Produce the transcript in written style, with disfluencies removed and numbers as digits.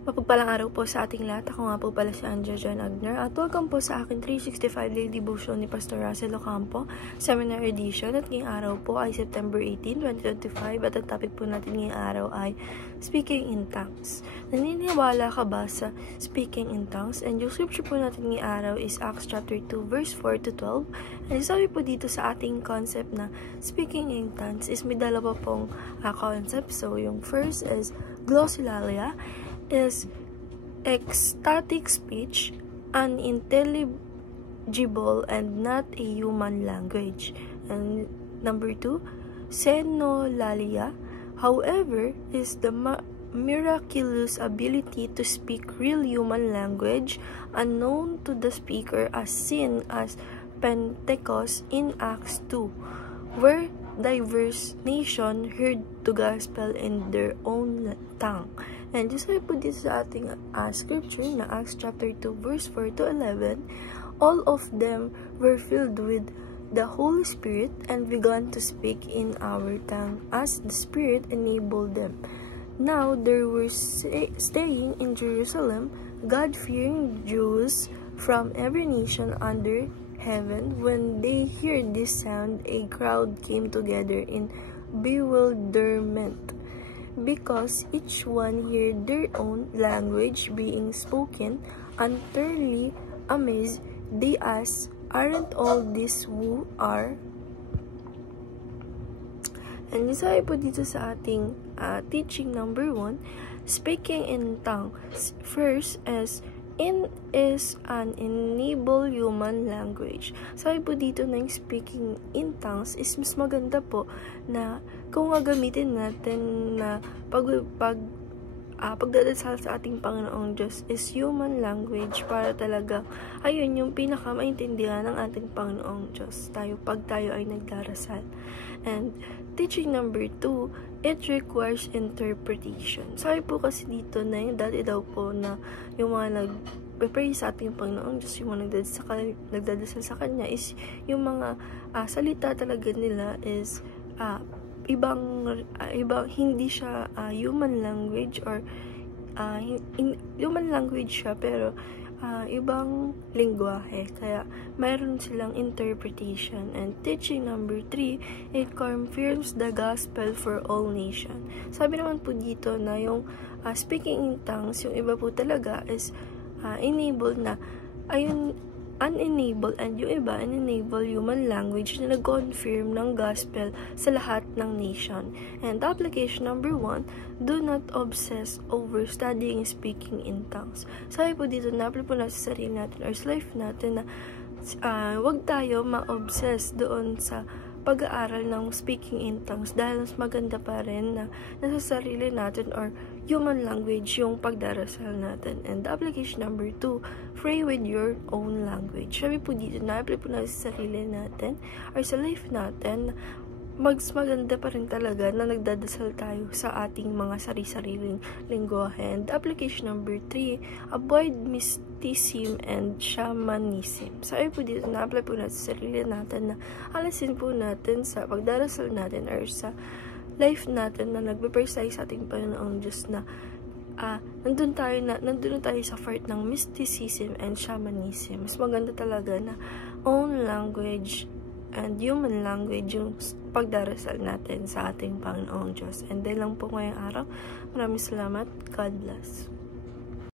Mapagpalang araw po sa ating lahat. Ako nga po pala si Anja Jan Agner at welcome po sa akin 365 Daily Devotion ni Pastor Russell Ocampo, Seminar Edition. At ngayong araw po ay September 18, 2025 at ang topic po natin ngayong araw ay Speaking in Tongues. Naniniwala ka ba sa Speaking in Tongues? And yung scripture po natin ngayong araw is Acts chapter 2 verse 4 to 12. And sabi po dito sa ating concept na Speaking in Tongues is may dalawa pong concept. So yung first is glossolalia, is ecstatic speech, unintelligible and not a human language. And number 2, xenolalia, however, is the miraculous ability to speak real human language unknown to the speaker as seen as Pentecost in Acts 2, where diverse nations heard the gospel in their own tongue. And just like po dito sa ating scripture na Acts chapter 2 verse 4 to 11, all of them were filled with the Holy Spirit and began to speak in our tongue as the Spirit enabled them. Now there were staying in Jerusalem God-fearing Jews from every nation under heaven. When they heard this sound, a crowd came together in bewilderment, because each one heard their own language being spoken. Utterly amazed, they asked, "Aren't all these who are?" And isabi po dito sa ating teaching number 1, speaking in tongues. First is an enabled human language. Sabi po dito na yung speaking in tongues is mas maganda po na kung gagamitin natin na pagdadasal sa ating Panginoong Diyos is human language para talaga, ayun, yung pinaka-maintindihan ng ating Panginoong Diyos pag tayo ay nagdarasal. And teaching number 2, it requires interpretation. Sabi po kasi dito na yung dati daw po na yung mga nag-pray sa ating Panginoong Diyos, yung mga nagdadasal sa Kanya is yung mga salita talaga nila is ibang hindi siya human language or human language siya pero ibang lingwahe, kaya mayroon silang interpretation. And teaching number 3, it confirms the gospel for all nation. Sabi naman po dito na yung speaking in tongues, yung iba po talaga is enabled na, ayun, unenable, and yung iba unenable human language na nag-confirm ng gospel sa lahat ng nation. And application number 1, do not obsess over studying speaking in tongues. Sabi po dito, na-apply po natin sa sarili natin or sa life natin na wag tayo ma-obsess doon sa pag-aaral ng speaking in tongues dahil mas maganda pa rin na nasa sarili natin or human language yung pagdarasal natin. And application number 2, pray with your own language. Sabi po dito, na-apply po natin sa sarili natin or sa life natin, mas maganda pa rin talaga na nagdadasal tayo sa ating mga sari-sariling lingwahe. And application number 3, avoid mysticism and shamanism. Sabi po dito, na-apply po natin sa sarili natin na alasin po natin sa pagdarasal natin or sa life natin na nagpe-pray tayo sa ating Panginoong Diyos na nandun tayo sa part ng mysticism and shamanism. Mas maganda talaga na own language and human language yung pagdarasal natin sa ating Panginoong Diyos. And dahil lang po ngayong araw, maraming salamat. God bless.